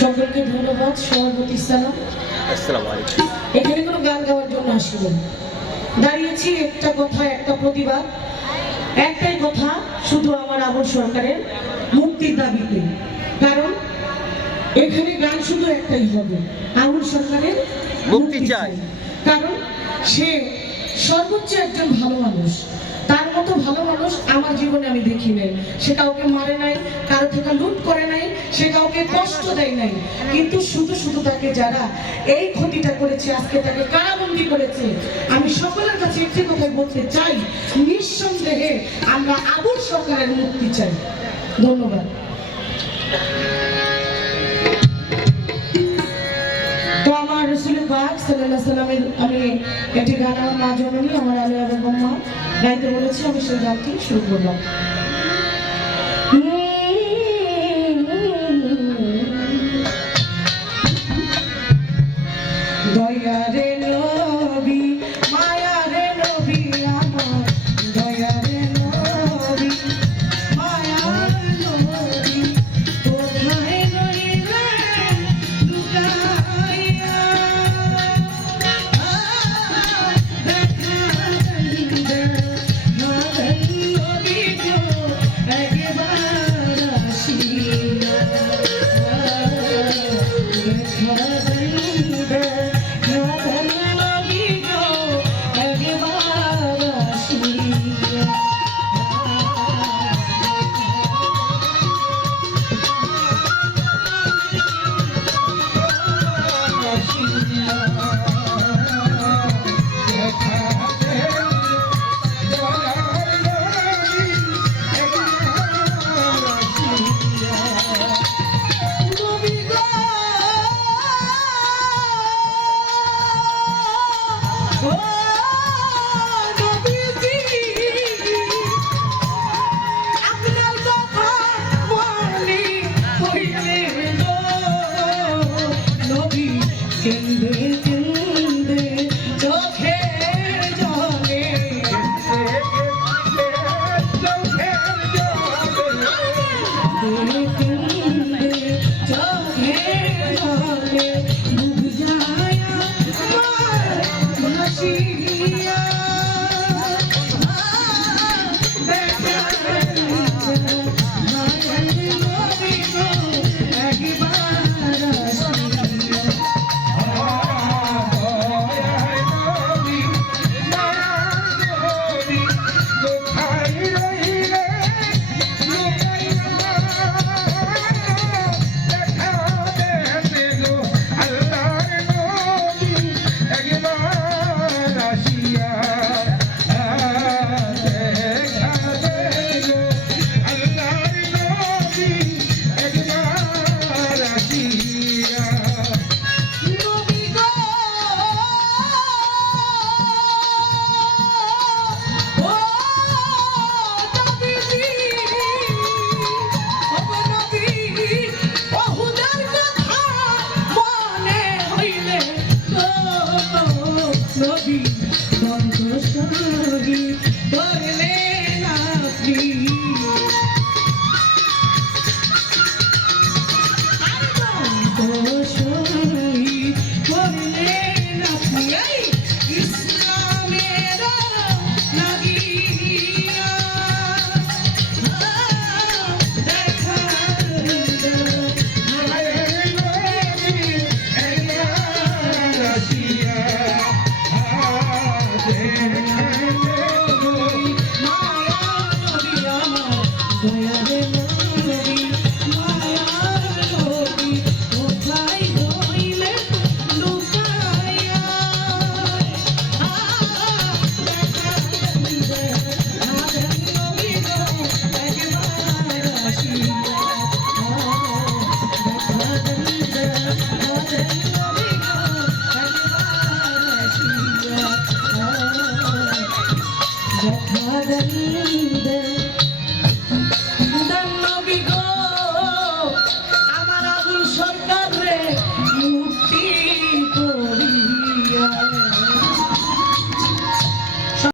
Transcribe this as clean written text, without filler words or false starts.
সকলকে ধন্যবাদ। সভাপতি সালাম। আসসালামু আলাইকুম। এখানে কোনো গান গাওয়ার জন্য আসিনি, দাঁড়িয়েছি একটা কথা, একটা প্রতিবাদ, একটাই কথা, শুধু আমার আবুল সরকারের মুক্তির দাবিতে। কারণ এখানে গান শুধু একটাই হবে, আবুল সরকারের মুক্তি চাই। কারণ সে সর্বোচ্চ একজন ভালো মানুষ, তার মতো ভালো মানুষ আমার জীবনে আমি দেখি নাই। সে কাউকে মারে নাই, কারো থেকে লুট করে নাই, সে কাউকে কষ্ট দেয় নাই। কিন্তু শুধু শুধু তাকে যারা এই ক্ষতিটা করেছে, আজকে তাকে কারাবন্দী করেছে, আমি সকলের কাছে একটি কথাই বলতে চাই, নিঃসন্দেহে আমরা আবুল সরকারের মুক্তি চাই। ধন্যবাদ। তো আমার রাসূলুল্লাহ পাক সাল্লাল্লাহু আলাইহি সাল্লামের আমি একটি গান আমার মা জননী আমার আলিয়া বেগম মা গাইতে বলেছি, আমি সেই গানটি শুরু করলাম। দয়ারে নবী মায়ারে নবী আমার, দয়ারে নবী মায়ার নবী, কোথায় রইলেন লুকাইয়া, দেখা নবী গো একবার আসিয়া,